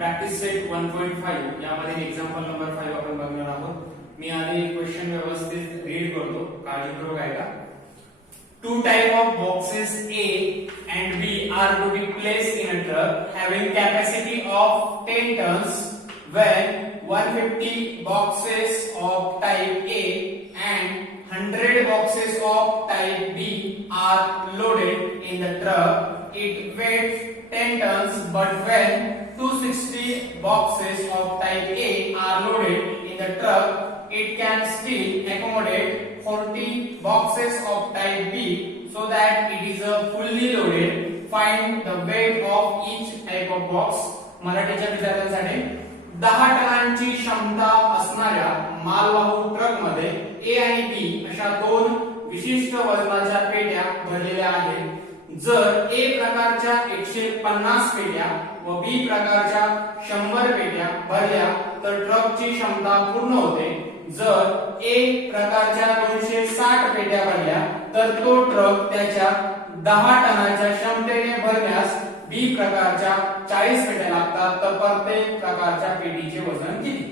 Practice set 1.5 यामध्ये example number 5 आपण बघणार आहोत. मी आधी क्वेश्चन व्यवस्थित रीड करतो, काळजीपूर्वक ऐका. Two type of boxes A and B are to be placed in a truck having capacity of 10 tons when 150 boxes of type A and 100 boxes of type B are loaded in the truck. It weighs 10 tons, but when 260 boxes of type A are loaded in the truck, it can still accommodate 40 boxes of type B so that it is a fully loaded. Find the weight of each type of box. मराठीच्या विद्यार्थ्यांसाठी 10 टनांची क्षमता असणाऱ्या मालवाहू truck मध्ये A आणि B अशा दोन विशिष्ट वजनाच्या पेट्या भरलेल्या आहेत. जर A प्रकारच्या 150 पेट्या व B प्रकारच्या 100 पेट्या भरल्या तर ट्रकची क्षमता पूर्ण होते. जर A प्रकारच्या 260 पेट्या भरल्या तर तो ट्रक त्याच्या 10 टनाच्या क्षमतेने भरण्यास B प्रकारच्या 40 पेट्या लागतात. तर प्रत्येक प्रकारच्या पेटीचे वजन किती?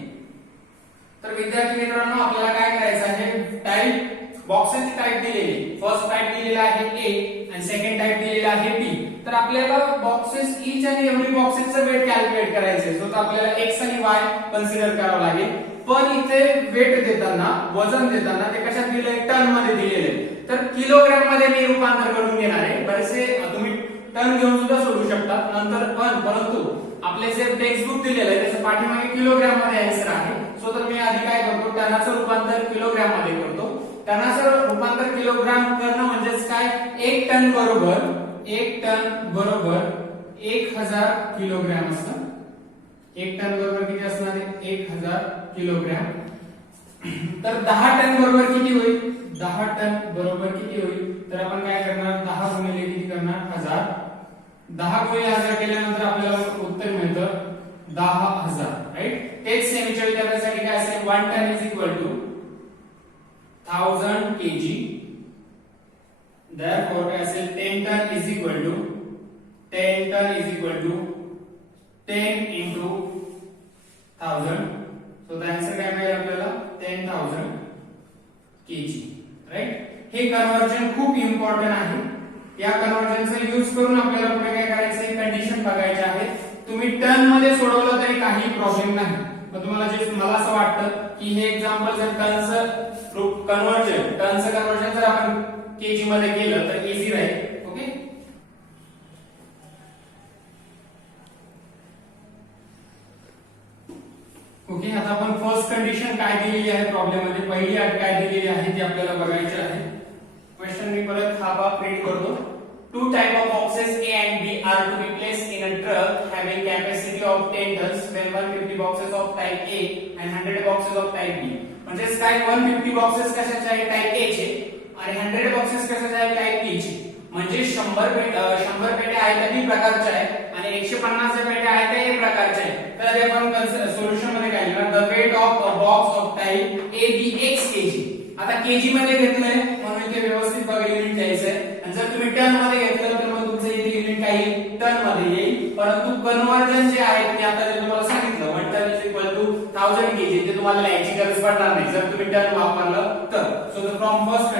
तर विद्यार्थी मित्रांनो, आपल्याला काय करायचं आहे, टाइप बॉक्सची टाइप दिलेली, फर्स्ट टाइप दिलेला आहे A आणि सेकंड टाइप दिलेला आहे B. तर आपल्याला बॉक्सेस ईच आणि एव्हरी बॉक्सेसचं वेट कॅल्क्युलेट करायचं आहे. सो आपल्याला x आणि y कन्सिडर करावं लागेल. पण इथे वेट देताना, वजन देताना ते कशात दिले, टन मध्ये दिलेले. तर किलोग्राम मध्ये मी रूपांतर करून घेणार आहे. बरेचसे तुम्ही टन घेऊन सुद्धा सोडू शकता नंतर, पण परंतु आपले जे टेक्स्टबुक दिलेलं आहे त्याच्या पाठीमागे किलोग्राम मध्ये आन्सर आहे. सो तर मी आधी काय करतो, टनाचं रूपांतर किलोग्राम मध्ये करतो. टनाचं रूपांतर किलोग्राम करणं म्हणजेच काय, 1 टन बरोबर 1000 किलोग्राम असतं. 1 टन बरोबर किती असणार आहे, 1000 किलोग्राम. तर 10 टन बरोबर किती होईल, 10 टन बरोबर किती होईल, तर आपण काय करणार, 10 गुणिले किती करणार, 1000. 10 गुणिले 1000 केल्यानंतर आपल्याला उत्तर मिळतं 10,000. राईट. तेच सेमीच्या विद्यार्थ्यांसाठी काय असेल, 1 ton is equal to 1000 kg. therefore काय असेल, 10 ton is equal to 10 into 1000. So the answer काय मिळेल आपल्याला, 10,000 kg. राईट. हे कन्वर्जन खूप इम्पॉर्टंट आहे. या कन्वर्जनचा यूज करून आपल्याला पुढे काय करायचं आहे, कंडिशन बघायची आहे. तुम्ही टन मध्ये सोडवलं तरी काही प्रॉब्लेम नाही. पण तुम्हाला जे मला असं वाटतं की हे एक्झाम्पल जर टनचं कन्वर्जन जर आपण केजी मध्ये केलं तर इझी राहील. ओके. ओके, आता आपण फर्स्ट कंडिशन काय दिलेली आहे प्रॉब्लेम मध्ये, पहिली अट काय दिलेली आहे ती आपल्याला बघायची आहे. क्वेश्चन मी परत हा भाग रीड करतो. Two type of boxes A and B are to be placed in a truck having capacity of 10 tons when 150 boxes of type A and 100 boxes of type B. म्हणजे काय, 150 बॉक्सेस कशाचे आहे, type A चे, आणि 100 boxes कशाचे आहे, type B चे. म्हणजे 100 पेट्या आहेत B प्रकारच्या आहेत आणि 150 पेट्या आहेत A प्रकारच्या आहेत. तर आपण सोल्युशन मध्ये काय लिहिणार, the weight of a box of type A B x kg. आता केजी मध्ये घेतलंय म्हणून ते व्यवस्थित बघा, युनिट घ्यायचंय. आणि जर तुम्ही टन मध्ये घेतलं तर मग तुमचं इथे युनिट काय येईल, टन मध्ये येईल. परंतु कन्वर्जन जे आहे ते आता जे तुम्हाला सांगितलं, 1 ton is equal to 1000 kg, ते तुम्हाला लिहायची गरज पडणार नाही जर तुम्ही टन वापरलं तर. सो फ्रॉम फर्स्ट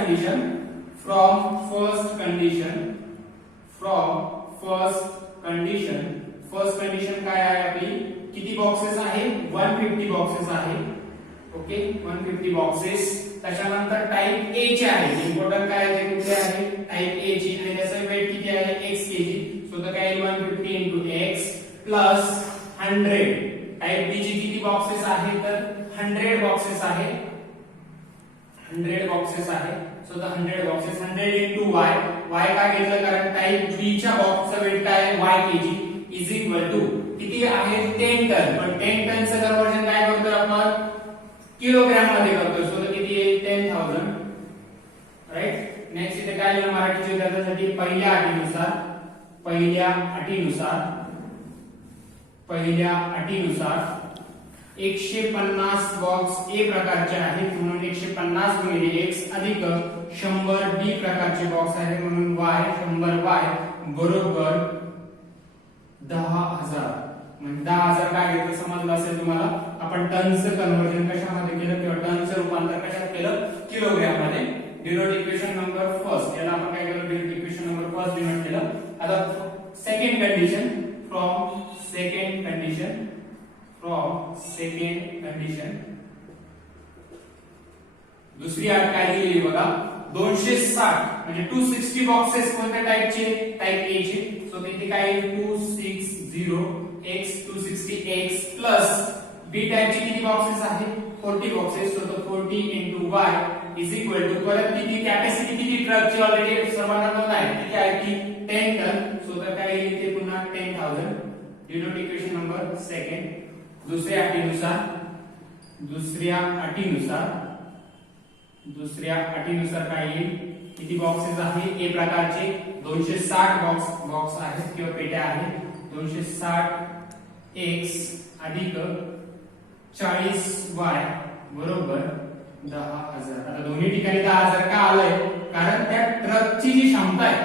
कंडिशन काय आहे आपली, किती बॉक्सेस आहे, 150 बॉक्सेस आहे. Okay, 150 boxes. त्याच्यानंतर टाइप A चे आहे, इम्पॉर्टंट काय आहे, कुठले आहे, टाइप A ची, आणि त्याचं वेट किती आहे, x kg. सो तर काय, 150 into x plus 100. Type B ची किती बॉक्सेस आहे, तर 100 बॉक्सेस आहे. 100 बॉक्सेस आहे. So the 100 boxes, 100 into y. y काय घेतलं, कारण टाइप B च्या बॉक्सचं वेट काय आहे, y kg is equal to किती आहे, 10 टन. पण 10 टनचं कन्वर्जन काय करतोय आपण, किलोग्राम मध्ये करतोय. सो तर किती आहे, 10,000. राईट. नेक्स्ट इथे काय लिहिलं मराठीच्या विद्यार्थ्यांसाठी, पहिल्या अटीनुसार 150 बॉक्स A प्रकारचे आहेत म्हणून 150 गुणिले x अधिक 100 B प्रकारचे बॉक्स आहेत म्हणून y 100y बरोबर 10,000. म्हणजे 10,000 काय घेतलं समजलं असेल तुम्हाला. आपण टनचं कन्वर्जन कशामध्ये केलं किंवा टनचं रूपांतर कशात केलं, किलोग्रॅम मध्ये. डिनोट इक्वेशन नंबर फर्स्ट, याला आपण काय केलं, denote equation number first denote केलं. आता second condition, from second condition दुसरी अट काय दिलेली बघा, 260 म्हणजे 260 बॉक्सेस कोणत्या टाइपचे, टाइप ए चे. सो तिथे काय 260x 260x प्लस बी टाइपचे किती बॉक्सेस आहेत, 40 boxes. So 40 into y is equal to, परत किती कॅपॅसिटी किती ट्रकची ऑलरेडी सर्वांना नोंद आहे, किती आहे ती 10 टन. सो तर काय येईल ते पुन्हा 10,000. Denote equation number second. दुसऱ्या अटीनुसार काय येईल, किती बॉक्सेस आहे ए प्रकारचे 260 बॉक्स आहेत किंवा पेट्या आहेत. 260x अधिक 40y बरोबर 10,000. आता दोन्ही ठिकाणी 10,000 का आलंय, कारण त्या ट्रकची जी क्षमता आहे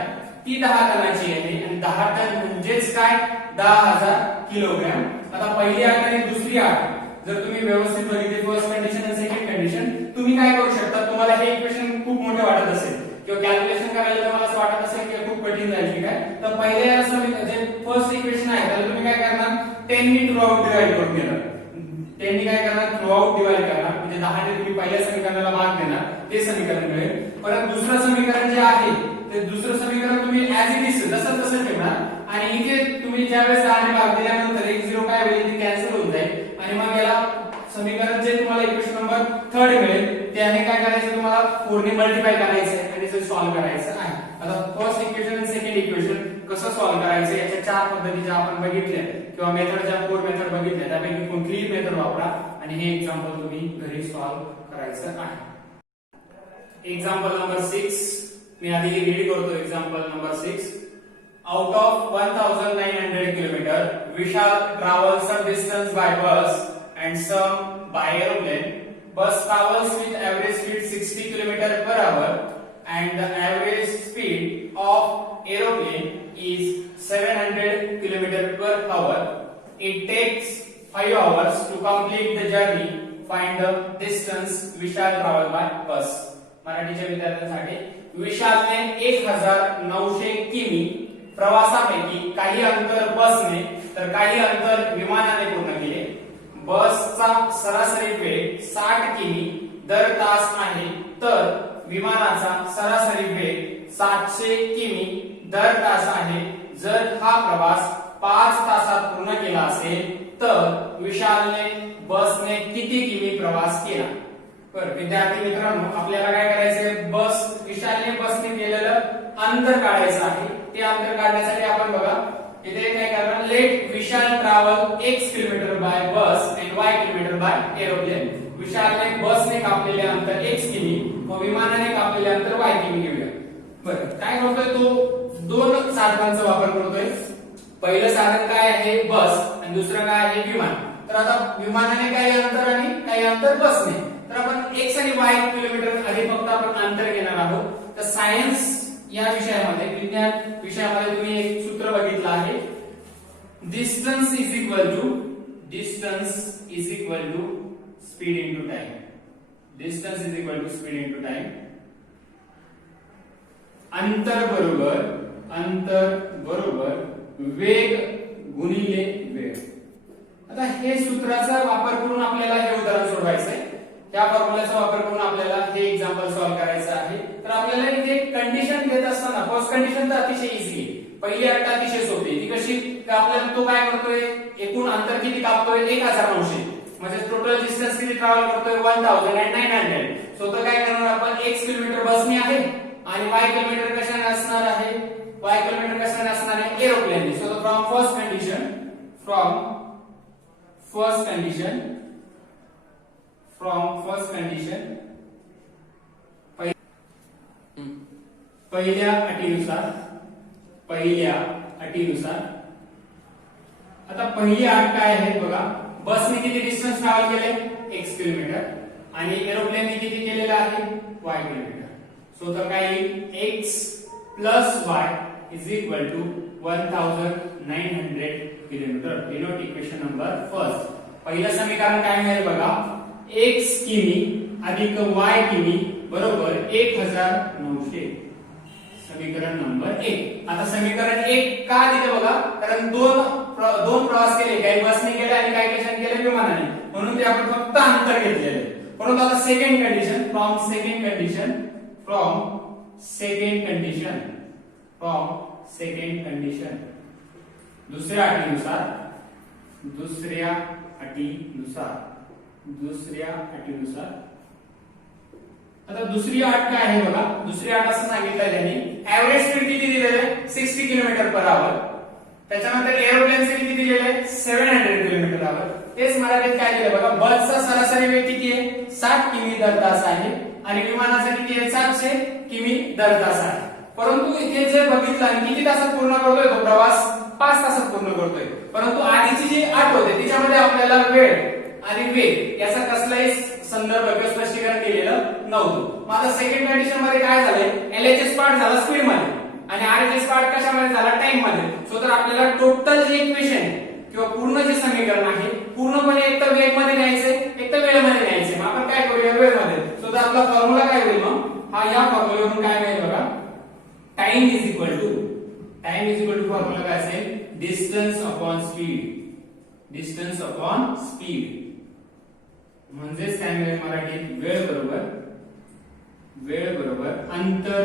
ती 10 टनाची आहे आणि 10 टन म्हणजेच काय 10,000 किलोग्रॅम. आता पहिली आठ आणि दुसरी आठ जर तुम्ही व्यवस्थित बघितले, फर्स्ट कंडिशन आणि सेकंड कंडिशन, तुम्ही काय करू शकता, तुम्हाला हे इक्वेशन खूप मोठे वाटत असेल किंवा कॅल्क्युलेशन करायला तुम्हाला असं वाटत असेल की खूप कठीण जाईल की काय, तर पहिल्या जे फर्स्ट इक्वेशन आहे त्याला तुम्ही काय करणार, 10 नी थ्रू आउट डिवाइड करून घेणार. 10 नी काय करणार, थ्रू आउट डिवाइड करणार, म्हणजे 10 ने तुम्ही पहिल्या समीकरणाला भाग देणार, ते समीकरण मिळेल. परत दुसरं समीकरण जे आहे ते दुसरं समीकरण तुम्ही ऍज इट इज जसं तसं ठेवणार आणि इथे तुम्ही ज्यावेळेस 10 ने भाग दिल्यानंतर 1 0 काय होईल, ती कॅन्सल होऊन जाईल आणि मग याला समीकरण जे तुम्हाला इक्वेशन नंबर 3 मिळेल त्याने काय करायचं, तुम्हाला 4 ने मल्टिप्लाय करायचं आहे आणि ते सॉल्व्ह करायचं आहे. आता फर्स्ट इक्वेशन आणि सेकंड इक्वेशन कसं सॉल्व्ह करायचं, याच्या 4 पद्धती ज्या आपण बघितल्या किंवा मेथडच्या 4 मेथड बघितल्या, त्यापैकी कोणतीही मेथड वापरा आणि हे एक्झाम्पल तुम्ही घरी सॉल्व्ह करायचं आहे. एक्झाम्पल नंबर 6 मी आधी रीड करतो. Example number 6. Out of 1900 kilometer, we shall travel some distance by bus and some by aeroplane. Bus travels with average speed 60 km per hour and the average speed of aeroplane is 700 km per hour. It takes 5 hours to complete the journey. Find the distance we shall travel by bus. मराठीच्या विद्यार्थ्यांसाठी, विशालने 1900 किमी प्रवासापैकी काही अंतर बसने तर काही अंतर विमानाने पूर्ण केले. बसचा सरासरी वेग 60 किमी दर तास आहे, तर विमानाचा सरासरी वेग 700 किमी दर तास आहे. जर हा प्रवास 5 तासात पूर्ण केला असेल तर विशालने बसने किती किमी प्रवास केला. बरं विद्यार्थी मित्रांनो, आपल्याला काय करायचंय, विशालने बसने केलेलं अंतर काढायचं आहे. ते अंतर काढण्यासाठी आपण बघा इथे काय करणार, let Vishal travel x kilometre by bus and y kilometre by aeroplane. विशालने बसने कापलेले अंतर x किमी व विमानाने कापलेले अंतर y किमी घेऊया. बरं काय करतोय, तो दोन साधनांचा वापर करतोय. पहिलं साधन काय आहे, बस, आणि दुसरं काय आहे, विमान. तर आता विमानाने काही अंतर आणि काही अंतर बसने, तर आपण x आणि y किलोमीटर आधी फक्त आपण अंतर घेणार आहोत. तर सायन्स या विषयामध्ये, विज्ञान विषयामध्ये तुम्ही एक सूत्र बघितलं आहे, distance is equal to speed into time. Distance is equal to speed into time. अंतर बरोबर वेग गुणिले वेळ. आता हे सूत्राचा वापर करून आपल्याला हे उदाहरण सोडवायचं आहे. त्या फॉर्म्युलाचा वापर करून आपल्याला हे एक्झाम्पल सॉल्व्ह करायचं आहे. तर आपल्याला इथे कंडिशन देत असताना फर्स्ट कंडिशन तर अतिशय इझी आहे, पहिली अट अतिशय सोपी. ती कशी, की आपल्याला तो काय करतोय, एकूण अंतर किती कापतोय 1900, म्हणजे टोटल डिस्टन्स किती ट्रॅव्हल करतोय 1900. सो तर काय करणार आपण, x किलोमीटर बसने आहे आणि y किलोमीटर कशाने असणार आहे, एरोप्लेनने. सो फ्रॉम फर्स्ट कंडिशन पहिल्या अटीनुसार आता पहिली अट काय आहे बघा, बसने किती डिस्टन्स ट्रॅव्हल केले x किलोमीटर आणि एरोप्लेनने किती केलेलं आहे y किलोमीटर. सो तर काय येईल, x plus y is equal to 1900 kilometre. Denote equation number first. पहिलं समीकरण काय मिळेल बघा, x किमी अधिक y किमी बरोबर 1900. समीकरण नंबर 1. आता समीकरण 1 का दिलं बघा, कारण दोन प्रवास केले, काही बसने केले आणि काही कशाने केले, विमानाने, म्हणून ते आपण फक्त अंतर घेतलेले. परंतु आता second condition, from second condition दुसऱ्या अटीनुसार आता दुसरी अट काय आहे बघा, दुसरी अट असं सांगितलं त्यांनी, एव्हरेज स्पीड किती दिलेलं आहे 60 किलोमीटर पर आवर. त्याच्यानंतर एरोप्लेनचे किती दिलेलं आहे 700 किलोमीटर आवर. तेच मराठीत काय दिलं बघा, बसचा सरासरी वेग किती आहे 60 किमी दर तास आहे आणि विमानाचा किती आहे 700 किमी दर तास आहे. परंतु इथे जे बघितलं आणि किती तासात पूर्ण करतोय तो प्रवास 5 तासात पूर्ण करतोय. परंतु आधीची जी अट होते तिच्यामध्ये आपल्याला वेळ आणि वेग याचा कसलाही संदर्भ किंवा स्पष्टीकरण दिलेलं नव्हतं. मग आता सेकंड कंडिशन मध्ये काय झालंय, एलएचएस पार्ट झाला स्पीड मध्ये आणि आरएचएस पार्ट कशामध्ये झाला टाइम मध्ये. सो तर आपल्याला टोटल जे इक्वेशन किंवा पूर्ण जे समीकरण आहे पूर्णपणे एक तर वेग मध्ये न्यायचंय एक तर वेळ मध्ये न्यायचंय. मग आपण काय करूया वेळ मध्ये. सो तर आपला फॉर्म्युला काय होईल मग, हा या फॉर्म्युल्यावरून काय मिळेल बघा, time is equal to formula काय असेल, डिस्टन्स अपॉन स्पीड. म्हणजेच काय मिळेल मराठीत, वेळ बरोबर अंतर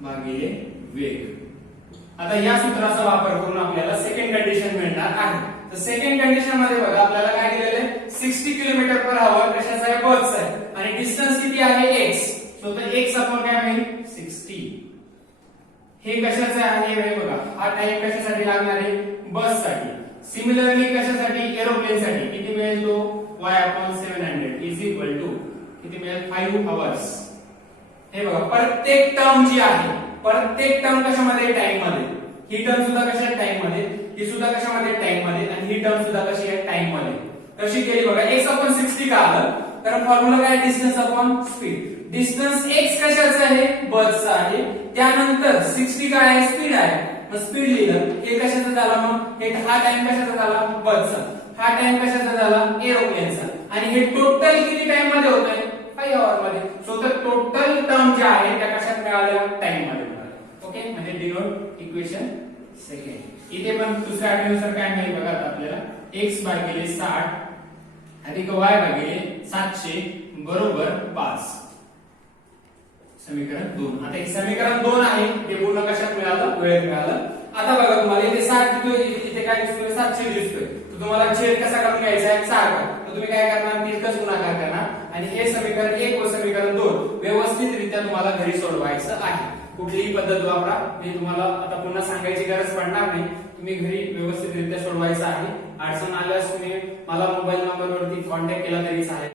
भागिले वेग. आता या सूत्राचा वापर करून आपल्याला सेकंड कंडिशन मिळणार आहे. तर सेकंड कंडिशन मध्ये बघा आपल्याला काय दिलेलं आहे 60 किलोमीटर पर आवर कशाचा आहे, बसचा आहे आणि डिस्टन्स किती आहे x. सो तर x आपण काय होईल 60. हे कशाचं आहे हे बघा, हा टाइम कशासाठी लागणार आहे बससाठी. सिमिलरली कशासाठी एरोप्लेनसाठी किती मिळेल तो y/700 इज इक्वल टू किती मिळेल 5 आवर्स. हे बघा प्रत्येक टर्म जी आहे, प्रत्येक टर्म कशामध्ये टाइम मध्ये, ही टर्म सुद्धा कशा आहे टाइम मध्ये, ही सुद्धा कशामध्ये टाइम मध्ये आणि ही टर्म सुद्धा कशी आहे टाइम मध्ये. कशी केली बघा, x/60 का आलं, कारण फॉर्म्युला काय distance upon speed. Distance x कशाचं आहे बसचं आहे, त्यानंतर 60 काय आहे स्पीड आहे. मग स्पीड लिहिलं, हे कशाचं झालं मग, हे हा टाइम कशाचा झाला बसचा, हा टाइम कशाचा झाला एरोप्लेनचा आणि हे टोटल किती टाइम मध्ये होतंय 5 आवर मध्ये. सो तर टोटल टर्म जे आहे त्या कशात मिळाल्या टाइम मध्ये मिळाल्या. ओके, म्हणजे डिनोट इक्वेशन सेकंड. इथे पण दुसऱ्या अटीनुसार काय मिळेल बघा आपल्याला, x भागिले 60 अधिक y भागिले 700 बरोबर 5. समीकरण 2. आता हे समीकरण 2 आहे ते पूर्ण कशात मिळालं, वेळेत मिळालं. आता बघा तुम्हाला इथे 60 इथे काय दिसतोय 700 दिसतोय. तर तुम्हाला छेद कसा करून घ्यायचा आहे 4 का. तर तुम्ही काय करणार, तिरकस गुणाकार करणार आणि हे समीकरण 1 व समीकरण 2 व्यवस्थितरित्या तुम्हाला घरी सोडवायचं आहे. कुठलीही पद्धत वापरा, मी तुम्हाला आता पुन्हा सांगायची गरज पडणार नाही, तुम्ही घरी व्यवस्थितरित्या सोडवायचं आहे. अडचण आल्यास तुम्ही मला मोबाईल नंबरवरती कॉन्टॅक्ट केला तरी चालेल.